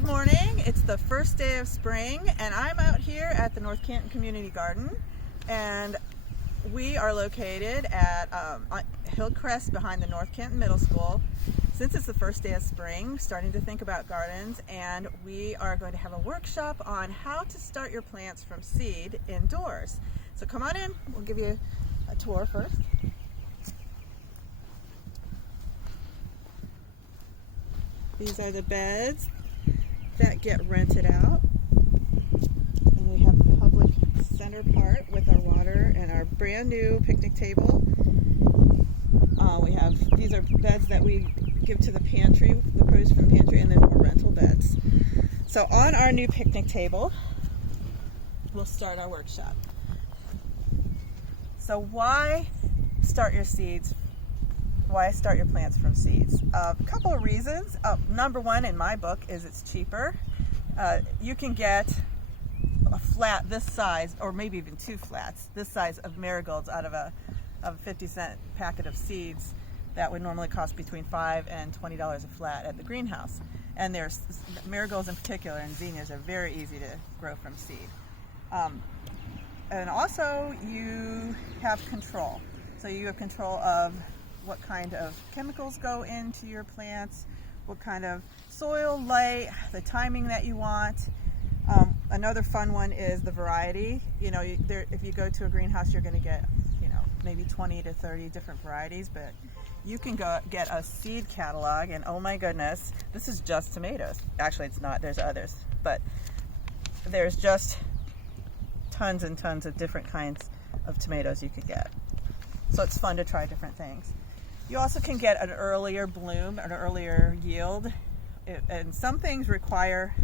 Good morning. It's the first day of spring and I'm out here at the North Canton Community Garden, and we are located at Hillcrest behind the North Canton Middle School. Since it's the first day of spring, starting to think about gardens, and we are going to have a workshop on how to start your plants from seed indoors. So come on in, we'll give you a tour first. These are the beds that get rented out, and we have the public center part with our water and our brand new picnic table. These are beds that we give to the pantry, the produce from the pantry, and then more rental beds. So on our new picnic table, we'll start our workshop. So why start your seeds? Why start your plants from seeds? A couple of reasons. Number one in my book is it's cheaper. You can get a flat this size, or maybe even two flats, this size of marigolds out of a 50-cent packet of seeds that would normally cost between $5 and $20 a flat at the greenhouse. And there's marigolds in particular, and zinnias are very easy to grow from seed. And also you have control. So you have control of what kind of chemicals go into your plants, what kind of soil, light, the timing that you want. Another fun one is the variety. You know, if you go to a greenhouse, you're going to get, maybe 20 to 30 different varieties, but you can go get a seed catalog, and oh my goodness, this is just tomatoes. Actually, it's not, there's others, but there's just tons and tons of different kinds of tomatoes you could get. So it's fun to try different things. You also can get an earlier bloom, an earlier yield, and some things require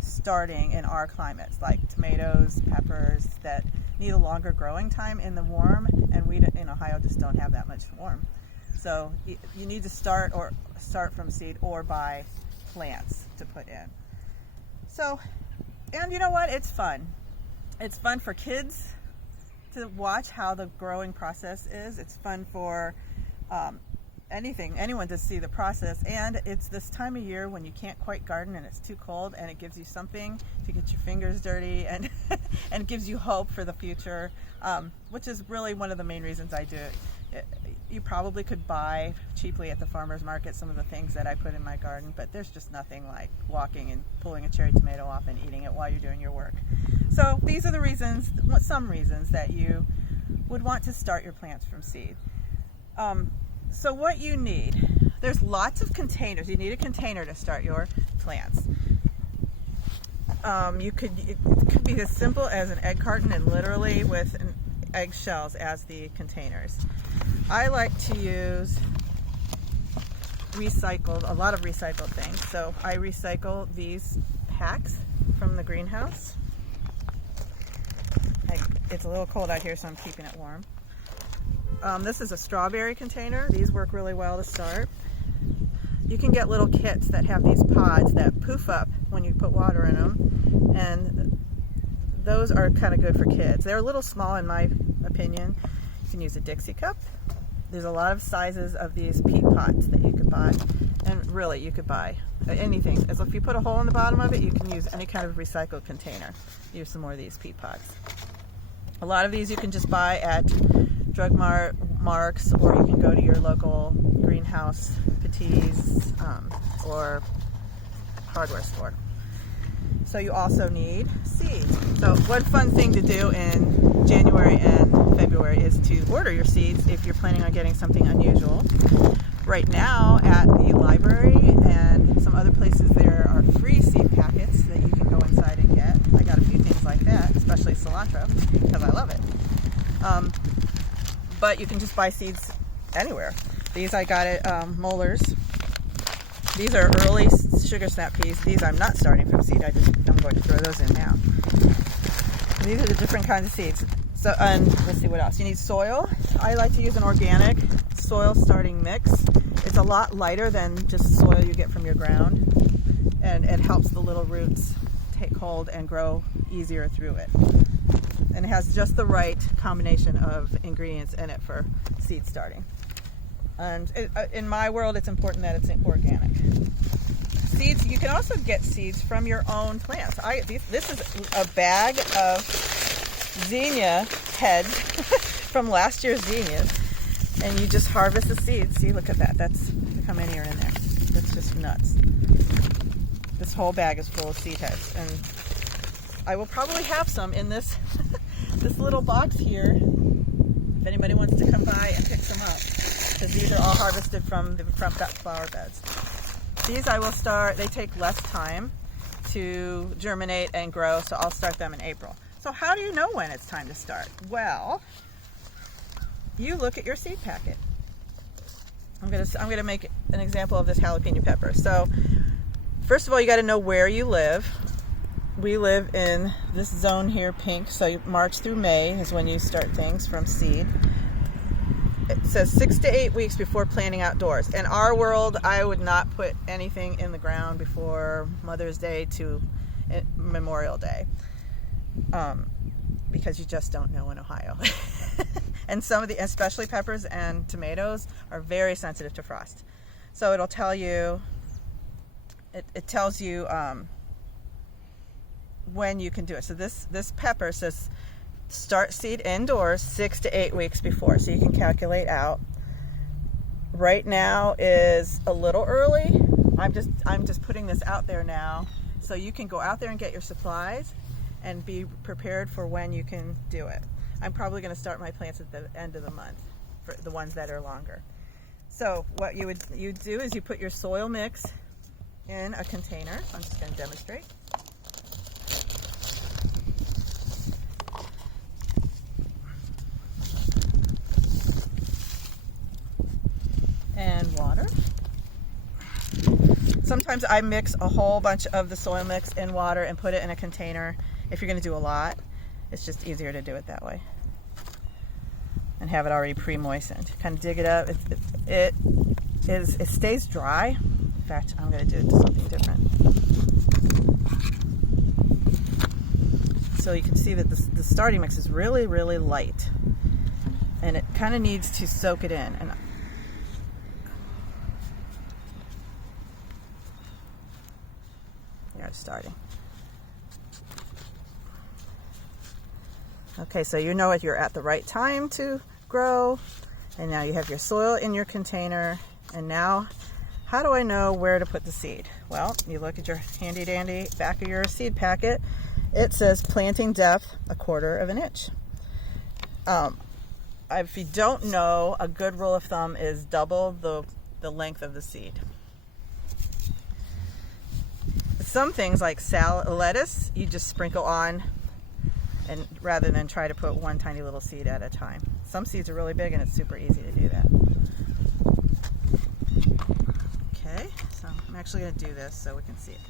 starting in our climates, like tomatoes, peppers, that need a longer growing time in the warm, and we in Ohio just don't have that much warm. So you need to start from seed or buy plants to put in. So, and you know what? It's fun. It's fun for kids to watch how the growing process is. It's fun for anyone to see the process, and it's this time of year when you can't quite garden and it's too cold, and it gives you something to get your fingers dirty, and and gives you hope for the future, which is really one of the main reasons I do it. You probably could buy cheaply at the farmer's market some of the things that I put in my garden, but there's just nothing like walking and pulling a cherry tomato off and eating it while you're doing your work. So these are the reasons, some reasons that you would want to start your plants from seed. So what you need, there's lots of containers. You need a container to start your plants. It could be as simple as an egg carton, and literally with eggshells as the containers. I like to use a lot of recycled things. So I recycle these packs from the greenhouse. It's a little cold out here, so I'm keeping it warm. This is a strawberry container. These work really well to start. You can get little kits that have these pods that poof up when you put water in them, and those are kind of good for kids. They're a little small in my opinion. You can use a Dixie cup. There's a lot of sizes of these peat pots that you could buy, and really you could buy anything. As if you put a hole in the bottom of it, you can use any kind of recycled container. Use some more of these peat pots. A lot of these you can just buy at Drug Marks, or you can go to your local greenhouse, Petit's, or hardware store. So you also need seeds. So one fun thing to do in January and February is to order your seeds if you're planning on getting something unusual. Right now at the library and some other places, there are free seed packets that you can go inside and get. I got a few things like that, especially cilantro, because I love it. But you can just buy seeds anywhere. These I got at Moller's. These are early sugar snap peas. These I'm not starting from seed. I'm going to throw those in now. These are the different kinds of seeds. So, and let's see what else. You need soil. I like to use an organic soil starting mix. It's a lot lighter than just soil you get from your ground, and it helps the little roots take hold and grow easier through it. And it has just the right combination of ingredients in it for seed starting. And in my world, it's important that it's organic. seeds, you can also get seeds from your own plants. This is a bag of zinnia heads from last year's zinnias, and you just harvest the seeds. See, look at that. Look how many are in there. That's just nuts. This whole bag is full of seed heads, and I will probably have some in this this little box here if anybody wants to come by and pick some up, because these are all harvested from the front flower beds. These I will start, they take less time to germinate and grow, so I'll start them in April. So how do you know when it's time to start? Well, you look at your seed packet. I'm gonna make an example of this jalapeno pepper. So first of all, you got to know where you live. We live in this zone here, pink, so March through May is when you start things from seed. It says 6 to 8 weeks before planting outdoors. In our world, I would not put anything in the ground before Mother's Day to Memorial Day, because you just don't know in Ohio. And some of the, especially peppers and tomatoes, are very sensitive to frost. So it'll tell you, it tells you when you can do it. So this pepper says start seed indoors 6 to 8 weeks before, so you can calculate out. Right now is a little early. I'm just putting this out there now, so you can go out there and get your supplies and be prepared for when you can do it. I'm probably going to start my plants at the end of the month for the ones that are longer. So what you do is you put your soil mix in a container. I'm just going to demonstrate. And water. Sometimes I mix a whole bunch of the soil mix in water and put it in a container. If you're going to do a lot, it's just easier to do it that way and have it already pre-moistened. Kind of dig it up. It stays dry. In fact, I'm going to do something different. So you can see that the starting mix is really, really light, and it kind of needs to soak it in. And it's starting. Okay, so you know if you're at the right time to grow, and now you have your soil in your container. And now, how do I know where to put the seed? Well, you look at your handy dandy back of your seed packet. It says planting depth 1/4 inch. If you don't know, a good rule of thumb is double the length of the seed. Some things like lettuce, you just sprinkle on, and rather than try to put one tiny little seed at a time. Some seeds are really big and it's super easy to do that. Okay, so I'm actually going to do this so we can see it.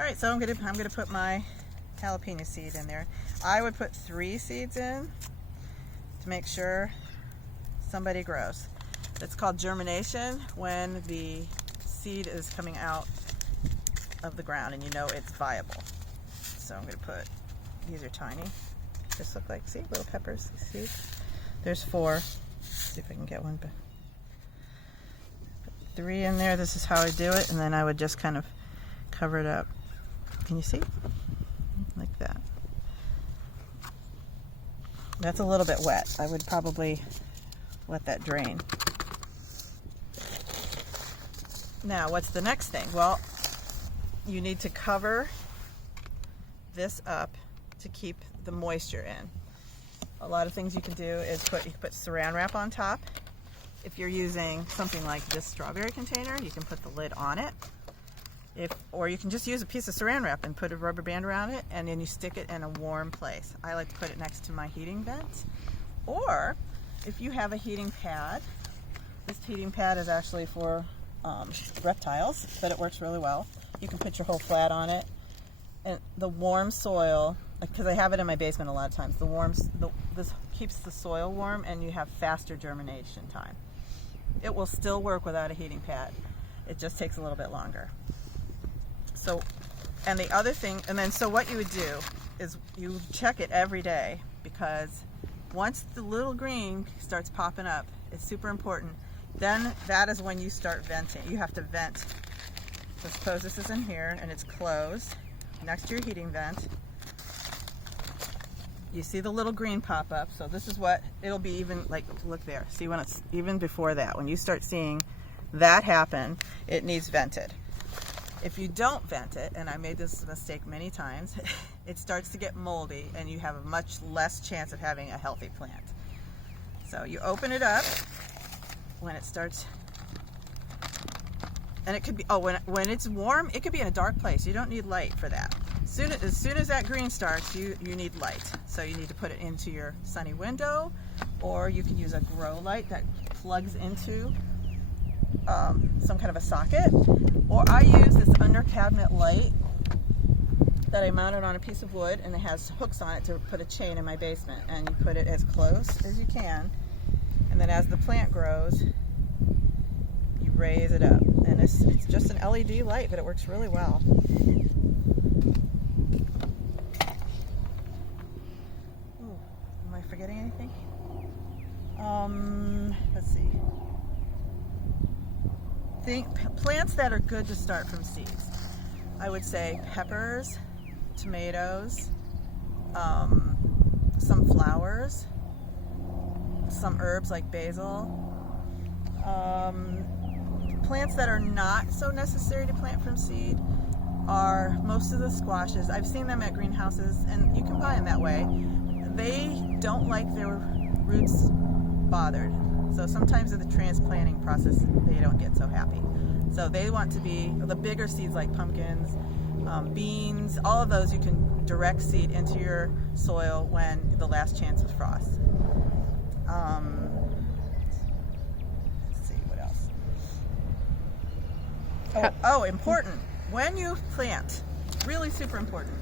All right, so I'm going to put my jalapeno seed in there. I would put 3 seeds in to make sure somebody grows. It's called germination, when the seed is coming out of the ground and you know it's viable. So I'm going to put, these are tiny, just look like, see, little peppers, see? There's 4. Let's see if I can get one. Put 3 in there. This is how I do it, and then I would just kind of cover it up. Can you see? Like that. That's a little bit wet. I would probably let that drain. Now, what's the next thing? Well, you need to cover this up to keep the moisture in. A lot of things you can do is you can put saran wrap on top. If you're using something like this strawberry container, you can put the lid on it. Or you can just use a piece of saran wrap and put a rubber band around it, and then you stick it in a warm place. I like to put it next to my heating vent. Or if you have a heating pad, this heating pad is actually for reptiles, but it works really well. You can put your whole flat on it, and the warm soil, because I have it in my basement a lot of times, this keeps the soil warm and you have faster germination time. It will still work without a heating pad. It just takes a little bit longer. So, and the other thing, and then so what you would do is you check it every day, because once the little green starts popping up, it's super important. Then that is when you start venting. You have to vent So suppose this is in here and it's closed next to your heating vent. You see the little green pop up. So this is what it'll be, even like, look there. See, when it's even before that, when you start seeing that happen, it needs vented. If you don't vent it, and I made this mistake many times, it starts to get moldy and you have a much less chance of having a healthy plant. So you open it up when it starts, and it could be, oh, when it's warm, it could be in a dark place. You don't need light for that. As soon as that green starts, you need light. So you need to put it into your sunny window, or you can use a grow light that plugs into some kind of a socket. Or I use this under cabinet light that I mounted on a piece of wood, and it has hooks on it to put a chain in my basement. And you put it as close as you can, and then as the plant grows, you raise it up. And it's just an LED light, but it works really well. Ooh, am I forgetting anything? Let's see. Plants that are good to start from seeds. I would say peppers, tomatoes, some flowers, some herbs like basil. Plants that are not so necessary to plant from seed are most of the squashes. I've seen them at greenhouses, and you can buy them that way. They don't like their roots bothered. So sometimes in the transplanting process, they don't get so happy. So they want to be the bigger seeds like pumpkins, beans, all of those you can direct seed into your soil when the last chance of frost. Let's see, what else? Oh, important. When you plant, really super important,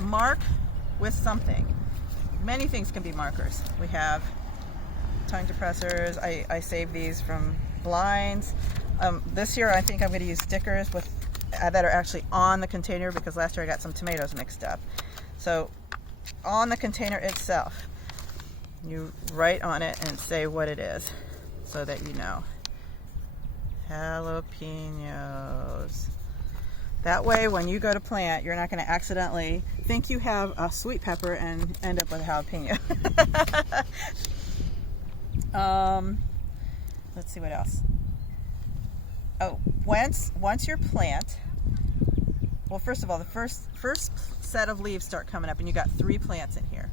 mark with something. Many things can be markers. We have tongue depressors. I save these from blinds. This year I think I'm going to use stickers that are actually on the container, because last year I got some tomatoes mixed up. So on the container itself, you write on it and say what it is so that you know. Jalapenos. That way when you go to plant, you're not going to accidentally think you have a sweet pepper and end up with a jalapeno. Let's see what else. Oh, once your plant, well, first of all, the first set of leaves start coming up, and you got 3 plants in here.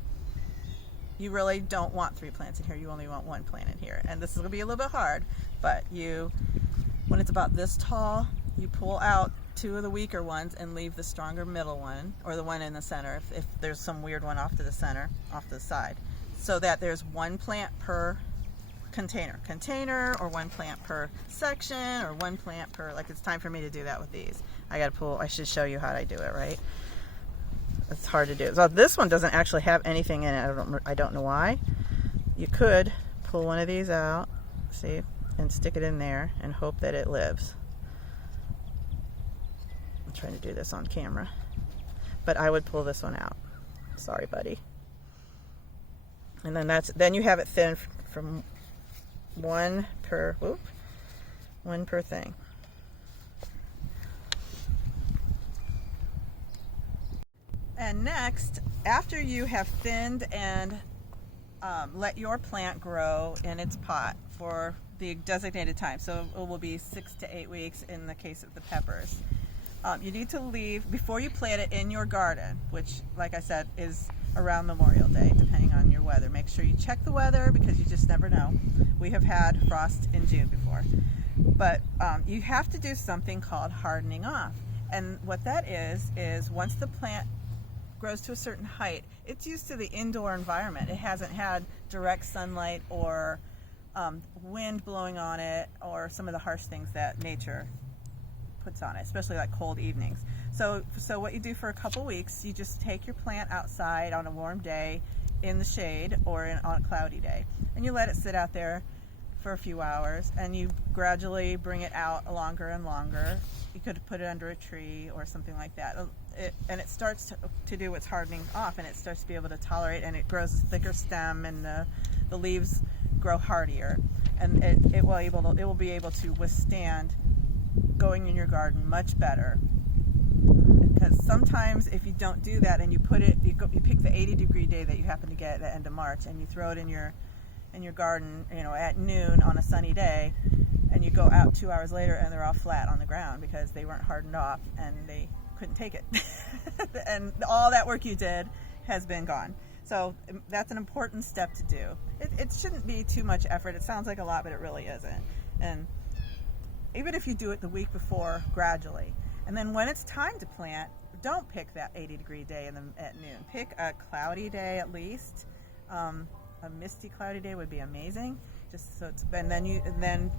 You really don't want 3 plants in here. You only want 1 plant in here. And this is going to be a little bit hard, but when it's about this tall, you pull out 2 of the weaker ones and leave the stronger middle one, or the one in the center, if there's some weird one off to the center, off to the side, so that there's 1 plant per container, or 1 plant per section, or 1 plant per, like, it's time for me to do that with these. I should show you how I do it, right? It's hard to do. So this one doesn't actually have anything in it. I don't know why. You could pull one of these out, see, and stick it in there and hope that it lives. I'm trying to do this on camera, but I would pull this one out. Sorry, buddy. And then you have it thin from 1 per thing. And next, after you have thinned and let your plant grow in its pot for the designated time, so it will be 6 to 8 weeks in the case of the peppers, you need to leave before you plant it in your garden, which, like I said, is around Memorial Day, depending on your weather. Make sure you check the weather, because you just never know. We have had frost in June before. But you have to do something called hardening off. And what that is once the plant grows to a certain height, it's used to the indoor environment. It hasn't had direct sunlight or wind blowing on it, or some of the harsh things that nature puts on it, especially like cold evenings. So what you do for a couple weeks, you just take your plant outside on a warm day in the shade, or on a cloudy day, and you let it sit out there for a few hours, and you gradually bring it out longer and longer. You could put it under a tree or something like that. And it starts to do its hardening off, and it starts to be able to tolerate, and it grows a thicker stem, and the leaves grow hardier, and it will be able to withstand going in your garden much better. Because sometimes if you don't do that and you pick the 80-degree day that you happen to get at the end of March and you throw it in your garden, at noon on a sunny day, and you go out 2 hours later and they're all flat on the ground because they weren't hardened off and they couldn't take it. And all that work you did has been gone. So that's an important step to do. It shouldn't be too much effort. It sounds like a lot, but it really isn't. And even if you do it the week before, gradually. And then when it's time to plant, don't pick that 80-degree day at noon. Pick a cloudy day at least. A misty, cloudy day would be amazing. And then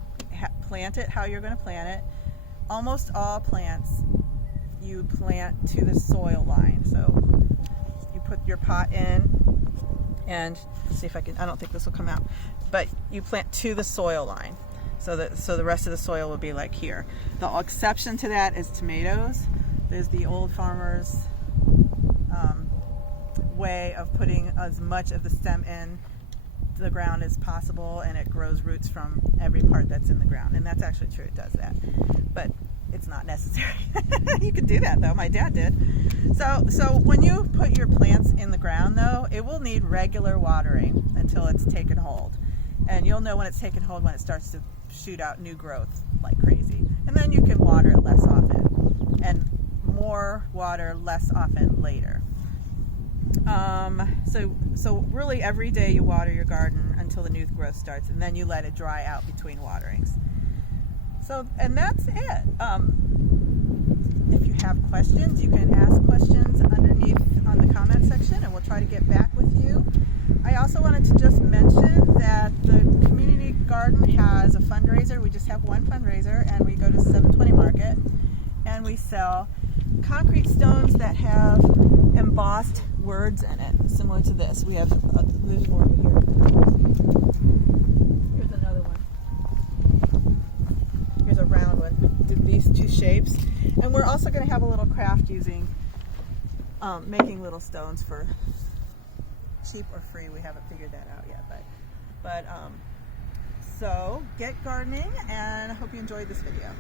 plant it how you're going to plant it. Almost all plants you plant to the soil line. So you put your pot in, and let's see if I don't think this will come out, but you plant to the soil line. So the rest of the soil will be like here. The exception to that is tomatoes. There's the old farmer's way of putting as much of the stem in the ground as possible, and it grows roots from every part that's in the ground. And that's actually true, it does that. But it's not necessary. You can do that though, my dad did. So when you put your plants in the ground though, it will need regular watering until it's taken hold. And you'll know when it's taken hold when it starts to shoot out new growth like crazy. And then you can water it less often, and more water less often later. So really every day you water your garden until the new growth starts, and then you let it dry out between waterings. And that's it. If you have questions, you can ask questions underneath on the comment section, and we'll try to get back with you. I also wanted to just mention that the community garden has a fundraiser. We just have one fundraiser, and we go to 720 Market, and we sell concrete stones that have embossed words in it, similar to this. We have there's more over here. Here's another one. Here's a round one. These two shapes, and we're also going to have a little craft using making little stones for cheap or free. We haven't figured that out yet, but so get gardening, and I hope you enjoyed this video.